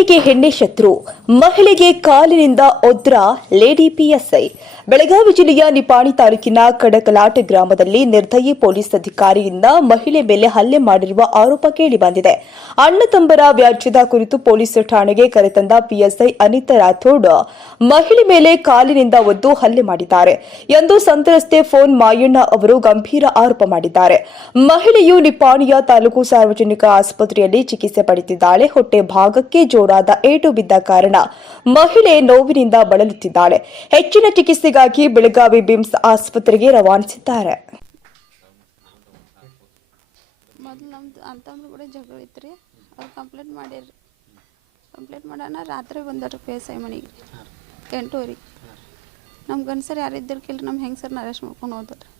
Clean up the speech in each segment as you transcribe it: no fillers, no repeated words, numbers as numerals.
ಹೆಣ್ಣಿಗೆ ಹೆಣ್ಣೆ ಶತ್ರು, ಮಹಿಳೆಗೆ ಕಾಲಿನಿಂದ ಒದ್ರ ಲೇಡಿ ಪಿಎಸ್ಐ. ಬೆಳಗಾವಿ ಜಿಲ್ಲೆಯ ನಿಪಾಣಿ ತಾಲೂಕಿನ ಕಡಕಲಾಟ ಗ್ರಾಮದಲ್ಲಿ ನಿರ್ದಯಿ ಪೊಲೀಸ್ ಅಧಿಕಾರಿಯಿಂದ ಮಹಿಳೆ ಮೇಲೆ ಹಲ್ಲೆ ಮಾಡಿರುವ ಆರೋಪ ಕೇಳಿಬಂದಿದೆ. ಅಣ್ಣ ತಮ್ಮರ ವ್ಯಾಜ್ಯದ ಕುರಿತು ಪೊಲೀಸ್ ಠಾಣೆಗೆ ಕರೆತಂದ ಪಿಎಸ್ಐ ಅನಿತಾ ರಾಥೋಡ್ ಮಹಿಳೆ ಮೇಲೆ ಕಾಲಿನಿಂದ ಒದ್ದು ಹಲ್ಲೆ ಮಾಡಿದ್ದಾರೆ ಎಂದು ಸಂತ್ರಸ್ತೆ ಫೋನ್ ಮಾಯಣ್ಣ ಅವರು ಗಂಭೀರ ಆರೋಪ ಮಾಡಿದ್ದಾರೆ. ಮಹಿಳೆಯು ನಿಪಾಣಿಯ ತಾಲೂಕು ಸಾರ್ವಜನಿಕ ಆಸ್ಪತ್ರೆಯಲ್ಲಿ ಚಿಕಿತ್ಸೆ ಪಡೆದಿದ್ದಾಳೆ. ಹೊಟ್ಟೆ ಭಾಗಕ್ಕೆ ಜೋರಾದ ಏಟು ಬಿದ್ದ ಕಾರಣ ಮಹಿಳೆ ನೋವಿನಿಂದ ಬಳಲುತ್ತಿದ್ದಾಳೆ. ಹೆಚ್ಚಿನ ಚಿಕಿತ್ಸೆಗಾಗಿ ಬೆಳಗಾವಿ ಬಿಮ್ಸ್ ಆಸ್ಪತ್ರೆಗೆ ರವಾನಿಸಿದ್ದಾರೆ. ಮೊದಲು ನಮ್ದು ಅಂತಂದ್ರೆ ಕೂಡ ಜಗಳ ಇತ್ತು. ಅವ್ರು ಕಂಪ್ಲೇಂಟ್ ಮಾಡ್ಯಾರ. ಕಂಪ್ಲೇಂಟ್ ಮಾಡೋಣ ರಾತ್ರಿ ಬಂದರು PSI ಮನೆಗೆ 8:00. ನಮ್ಮ ಗಂಡಸರು ಯಾರಿದ್ದಿರ್ಕಿಲ್ಲ, ನಮ್ಮ ಹೆಂಗಸರ್ನ ಅರೆಸ್ಟ್ ಮಾಡ್ಕೊಂಡು ಹೋದ್ರು.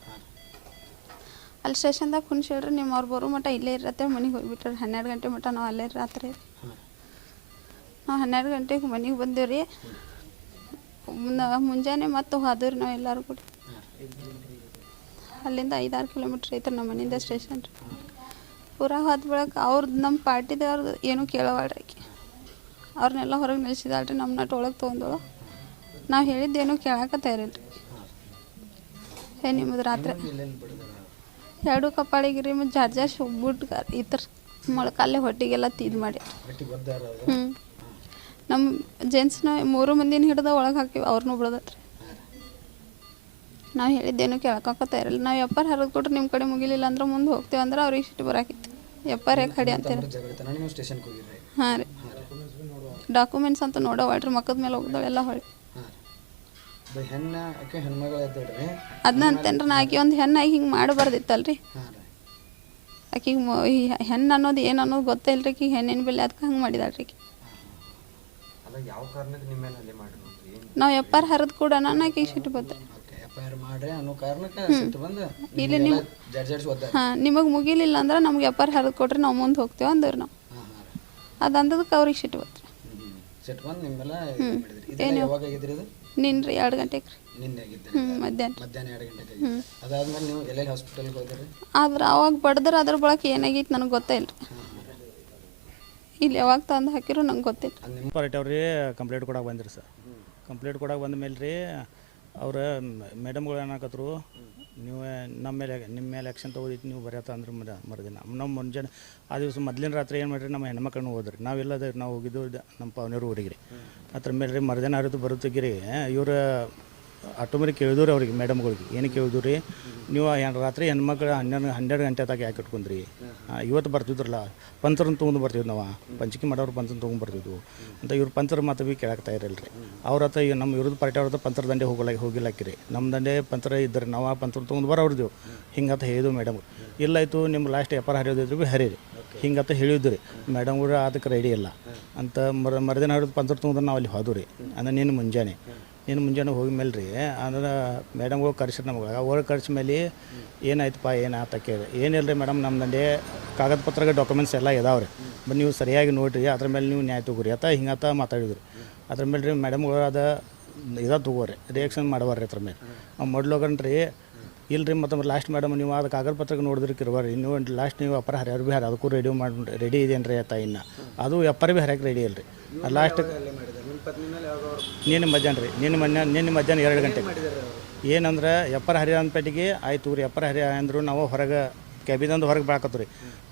ಅಲ್ಲಿ ಸ್ಟೇಷನ್ದಾಗ ಕುಣಿಸಿಳ್ರಿ, ನಿಮ್ಮ ಅವ್ರು ಬರೋ ಮಟ್ಟ ಇಲ್ಲೇ ಇರತ್ತೆ. ಮನೆಗೆ ಹೋಗ್ಬಿಟ್ರಿ. 12 ಗಂಟೆ ಮಟ್ಟ ನಾವು ಅಲ್ಲೇ ರಾತ್ರಿ. ನಾವು 12 ಗಂಟೆಗೆ ಮನೆಗೆ ಬಂದೇವ್ರಿ. ಮುಂಜಾನೆ ಮತ್ತೆ ಹೋದ್ರಿ ನಾವು ಎಲ್ಲರೂ ಕೂಡ. ಅಲ್ಲಿಂದ 5-6 ಕಿಲೋಮೀಟ್ರ್ ಐತೆ ನಮ್ಮ ಮನೆಯಿಂದ ಸ್ಟೇಷನ್ ರೀ. ಪೂರಾ ಹೋದ ಬೆಳಗ್ಗೆ ಅವ್ರದ್ದು ನಮ್ಮ ಪಾರ್ಟಿದವ್ರದ್ದು ಏನೂ ಕೇಳವಾಳ್ರಿ. ಅವ್ರನ್ನೆಲ್ಲ ಹೊರಗೆ ನಿಲ್ಸಿದಾಳ್ರಿ. ನಮ್ಮ ನಟ್ಟು ಒಳಗೆ ತೊಗೊಂಡಳು. ನಾವು ಹೇಳಿದ್ದೇನು ಕೇಳಕ್ಕೆ ತಯಾರಿಲ್ಲ ರೀ. ನಿಮ್ಮದು ರಾತ್ರಿ 2 ಕಪ್ಪಾಳಿಗೆ ರೀ. ಮತ್ತು ಜಾರ್ಜಾಶ್ ಬುಟ್ ಈ ಥರ ಮೊಳಕಾಲೆ ಹೊಟ್ಟಿಗೆಲ್ಲ ತಿದ್ದು ಮಾಡಿ. ನಮ್ಮ ಜೆಂಟ್ಸ್ನ 3 ಮಂದಿನ ಹಿಡ್ದು ಒಳಗೆ ಹಾಕಿವಿ. ಅವ್ರನ್ನೂ ಬಿಡೋದ್ರಿ. ನಾವು ಹೇಳಿದ್ದೇನು ಕೇಳಕ್ಕೆ ಇರಲ್ಲ. ನಾವು ಎಪ್ಪರ್ ಹರಿದು ಕೊಟ್ರೆ ನಿಮ್ಮ ಕಡೆ ಮುಗಿಲಿಲ್ಲ ಅಂದ್ರೆ ಮುಂದೆ ಹೋಗ್ತೇವೆ ಅಂದ್ರೆ ಅವ್ರಿಗೆ ಇಷ್ಟು ಬರಾಕಿತ್ತು. ಎಪ್ಪರೇ ಕಡೆ ಅಂತೀರ. ಹಾಂ ರೀ. ಡಾಕ್ಯುಮೆಂಟ್ಸ್ ಅಂತ ನೋಡೋವಾಳ್ರಿ. ಮಕ್ಕದ ಮೇಲೆ ಹೋಗ್ದಳು ಎಲ್ಲ ಹೊಳಿ. ಅದನ್ನ ಅಂತೇನ್ರಿ ನಾ ಆಕೆ ಒಂದು ಹೆಣ್ಣಾಗಿ ಹಿಂಗೆ ಮಾಡಬಾರ್ದಿತ್ತಲ್ರಿ. ಆಕಿಗೆ ಹೆಣ್ಣು ಅನ್ನೋದು ಏನು ಅನ್ನೋದು ಗೊತ್ತೇ ಇಲ್ರಿ. ಆಕಿಗೆ ಹೆಣ್ಣಿನ ಬೆಲೆ ಅದಕ್ಕೆ ಹಂಗೆ ಮಾಡಿದಾಳ್ರಿ. ನಾವು ಎಪ್ಪರ್ ಹರಿದು ಕೂಡ ಆಕೆಗೆ ಸಿಟ್ಟು ಬಂದ್ರಿ. ಇಲ್ಲಿ ನೀವು ಹಾಂ ನಿಮಗೆ ಮುಗಿಲಿಲ್ಲ ಅಂದ್ರೆ ನಮ್ಗೆ ಎಪ್ಪರ್ ಹರಿದು ಕೊಟ್ರೆ ನಾವು ಮುಂದೆ ಹೋಗ್ತೇವೆ ಅಂದ್ರಿ. ನಾವು ಅದು ಅಂದದಕ್ಕೆ ಅವ್ರಿಗೆ ಸಿಟ್ಟು ಬಂದ್ರಿ. ಏನು ನಿನ್ರಿ 2 ಗಂಟೆಗೆ ರೀ. ಮಧ್ಯಾಹ್ನ. ಆದ್ರೆ ಅವಾಗ ಬಡ್ದ್ರೆ ಅದ್ರ ಬಳಕೆ ಏನಾಗೈತೆ ನನಗೆ ಗೊತ್ತೇ ಇಲ್ಲ. ಇಲ್ಲಿ ಯಾವಾಗ ತಂದು ಹಾಕಿರೋ ನಂಗೆ ಗೊತ್ತಿಲ್ಲ. ಪಾರ್ಟಿ ಅವ್ರಿಗೆ ಕಂಪ್ಲೇಂಟ್ ಕೊಡಕ್ಕೆ ಬಂದಿರಿ ಸರ್. ಕಂಪ್ಲೇಂಟ್ ಕೊಡಕ್ಕೆ ಬಂದ ಮೇಲೆ ರೀ ಅವ್ರ ಮೇಡಮ್ಗಳು ಏನಾಕತ್ರು, ನೀವು ನಿಮ್ಮ ಮೇಲೆ ಆ್ಯಕ್ಷನ್ ತೊಗೋದಿತ್ತು ನೀವು ಬರೆಯತ್ತ ಅಂದ್ರೆ ಮರುದಿನ ನಮ್ಮ ಮುಂಜಾನೆ ಆ ದಿವಸ ಮೊದಲಿನ ರಾತ್ರಿ ಏನು ಮಾಡಿರಿ, ನಮ್ಮ ಹೆಣ್ಮಕ್ಳನ್ನ ಹೋದ್ರಿ. ನಾವೆಲ್ಲದ ನಾವು ಹೋಗಿದ್ದು ನಮ್ಮ ಪಾವನೇರು ಊರಿಗೆ ರೀ. ಅದ್ರ ಮೇಲೆ ರೀ ಮರುದಿನ ಅರಿತು ಬರುತ್ತಿಗೆ ಇವ್ರು ಆಟೋಮೇಟಿಕ್ ಕೇಳಿದ್ರು ಅವ್ರಿಗೆ ಮೇಡಮ್ಗಳಿಗೆ. ಏನು ಕೇಳಿದ್ರು ರೀ, ನೀವು ರಾತ್ರಿ ಹೆಣ್ಮಕ್ಳು 12 ಗಂಟೆ ತನಕ ಯಾಕೆ ಇಟ್ಕೊಂಡ್ರಿ? ಇವತ್ತು ಬರ್ತಿದ್ರಲ್ಲ ಪಂಚರನ್ನು ತೊಗೊಂಡು ಬರ್ತಿದ್ವಿ. ನಾವು ಪಂಚಕಿ ಮಾಡೋರು ಪಂಚರನ್ನು ತೊಗೊಂಡು ಬರ್ತಿದ್ವು ಅಂತ ಇವ್ರು ಪಂಚರ ಮಾತು ಭೀ ಕೇಳಾಕ್ತಾ ಇರಲ್ಲ ರೀ. ಅವ್ರ ಹತ್ರ ಈಗ ನಮ್ಮ ವಿರೋಧ ಪಾರ್ಟಿ ಅವ್ರದ್ದು ಪಂಚರ ದಂಡೆ ಹೋಗಿಲ್ಲಾಕಿರಿ. ನಮ್ಮ ದಂಡೆ ಪಂಚರ ಇದ್ದರೆ ನಾವು ಆ ಪಂಚರ ತೊಗೊಂಡು ಬರೋರ್ದೇವು. ಹಿಂಗಂತ ಹೇಳಿದ್ವು ಮೇಡಮ್. ಇಲ್ಲಾಯ್ತು ನಿಮ್ಮ ಲಾಸ್ಟ್ ಎಪ್ಪರ್ ಹರಿಯೋದಿದ್ರು ಭೀ ಹರೀರಿ ಹಿಂಗಂತ ಹೇಳಿದ್ದು ರೀ. ಮೇಡಮ್ಗಳು ಅದಕ್ಕೆ ರೆಡಿ ಇಲ್ಲ ಅಂತ ಮರುದಿನ ಹರಿದು ಪಂಚರ ತೊಗೊಂಡ್ರೆ ನಾವು ಅಲ್ಲಿ ಹೋದ್ವು ರೀ. ಅಂದ್ರೆ ನೀನು ಮುಂಜಾನೆ ಹೋಗಿ ಮೇಲೆ ರೀ ಅಂದ್ರೆ ಮೇಡಮ್ಗಳು ಕರ್ಸಿರಿ ನಮಗೆ. ಅವ್ರು ಕರ್ಸಿ ಮೇಲೆ ಏನಾಯ್ತಪ್ಪ ಏನಾಯ್ತು ಕೇಳಿ. ಏನಿಲ್ಲ ರೀ ಮೇಡಮ್, ನಮ್ಮದಂಡೆ ಕಾಗದ ಪತ್ರಗೆ ಡಾಕ್ಯುಮೆಂಟ್ಸ್ ಎಲ್ಲ ಇದಾವೆ ರೀ. ಬಟ್ ನೀವು ಸರಿಯಾಗಿ ನೋಡಿರಿ, ಅದ್ರ ಮೇಲೆ ನೀವು ನ್ಯಾಯ ತಗೋರಿ ಹಿಂಗಂತ ಮಾತಾಡಿದ್ರು. ಅದ್ರ ಮೇಲೆ ರೀ ಮೇಡಮ್ಗಳು ಅದು ತಗೋರಿ ರಿಯಾಕ್ಷನ್ ಮಾಡಬಾರ್ರಿ. ಅದ್ರ ಮೇಲೆ ಮೊಡ್ಲೋಗನ್ರಿ ಇಲ್ಲರಿ. ಮತ್ತು ಲಾಸ್ಟ್ ಮೇಡಮ್ ನೀವು ಅದು ಕಾಗದ ಪತ್ರಕ್ಕೆ ನೋಡಿದ್ರೆ ಇರ್ಬಾರ್ರಿ. ನೀವು ಲಾಸ್ಟ್ ನೀವು ಅಪ್ಪರ ಹರಿಯಾರು ಭೀ ಅದಕ್ಕೂ ರೆಡಿ ಇದೆಯನ್ರಿ ಆತ. ಇನ್ನು ಅದು ಎಪ್ಪರ ಭೀ ಹರಿಯಕ್ಕೆ ರೆಡಿ ಇಲ್ಲರಿ. ಲಾಸ್ಟ್ ನಿನ್ನೆ ಮಧ್ಯಾಹ್ನ 2 ಗಂಟೆಗೆ ಏನಂದ್ರೆ ಎಪ್ಪರ ಹರಿಯ ಅಂದ್ಪಟ್ಟಿಗೆ ಆಯ್ತು ರೀ. ಎಪ್ಪರ ಹರಿಯ ಅಂದರು ನಾವು ಹೊರಗೆ ಕ್ಯಾಬಿನಂದು ಹೊರಗೆ ಬಾಕತ್ತು ರೀ.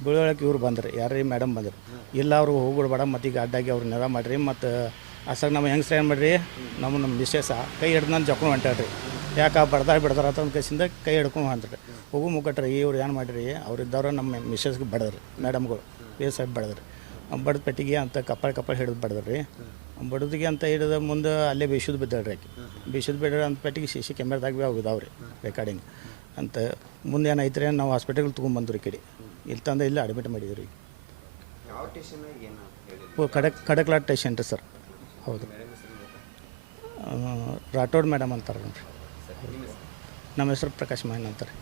ಬೀಳೊಳಕ್ಕೆ ಇವ್ರು ಬಂದ್ರಿ. ಯಾರು ರೀ ಮೇಡಮ್ ಬಂದರು. ಇಲ್ಲ ಅವ್ರು ಹೋಗ್ಬಿಡ್ಬೇಡ ಮತ್ತು ಈಗ ಅಡ್ಡಾಗಿ ಅವ್ರು ನೆಲ ಮಾಡಿರಿ. ಮತ್ತು ಅಸಾಗ ನಮ್ಮ ಹೆಂಗಸ್ರು ಏನು ಮಾಡಿರಿ, ನಮ್ಮ ಮಿಸ್ಸೆಸ್ ಕೈ ಹಿಡ್ದು ನಾನು ಜಕ್ಕೊಂಡು ಹೊಂಟಾಡ್ರಿ. ಯಾಕೆ ಬಿಡ್ದಾರ ಅಂತ ಒಂದು ಕೇಸಿಂದ ಕೈ ಹಿಡ್ಕೊಂಡು ಹೊಂಟ್ರಿ. ಹೋಗು ಮುಕ್ಕಟ್ರಿ. ಇವ್ರು ಏನು ಮಾಡಿರಿ, ಅವ್ರಿದ್ದವ್ರು ನಮ್ಮ ಮಿಸ್ಸೆಸ್ಗೆ ಬಡದ್ರಿ. ಮೇಡಮ್ಗಳು PSI ಬಡದ್ರಿ. ಬಡ್ದು ಪೆಟ್ಟಿಗೆ ಅಂತ ಕಪ್ಪಲ್ ಹಿಡಿದು ಬಡದ್ರಿ. ಬಡದಿಗೆ ಅಂತ ಹಿಡಿದ ಮುಂದೆ ಅಲ್ಲೇ ಬೇಷದ್ದು ಬಿದ್ದಾಳ್ರಿ. ಆಕೆ ಬೇಷದ್ದು ಬಿಡ್ರಿ ಅಂತ ಪೆಟ್ಟಿಗೆ CC ಕ್ಯಾಮ್ರಾದಾಗ ಭೀ ಹೋಗಿದಾವೆ ರೀ ರೆಕಾರ್ಡಿಂಗ್ ಅಂತ. ಮುಂದೆ ಏನೈತ್ರಿ ನಾವು ಹಾಸ್ಪಿಟಲ್ಗೆ ತೊಗೊಂಬಂದ್ರಿ. ಕಡೆ ಇಲ್ಲಿ ತಂದು ಇಲ್ಲಿ ಅಡ್ಮಿಟ್ ಮಾಡಿದ್ರಿ. ಕಡಕ್ಲಾಟ್ ಸ್ಟೇಷನ್ ರೀ ಸರ್. ಹೌದು. ರಾಠೋಡ್ ಮೇಡಮ್ ಅಂತಾರೆ ನೋಡ್ರಿ. ನಮ್ಮ ಹೆಸರು ಪ್ರಕಾಶ್ ಮಹೇನ್ ಅಂತಾರೆ.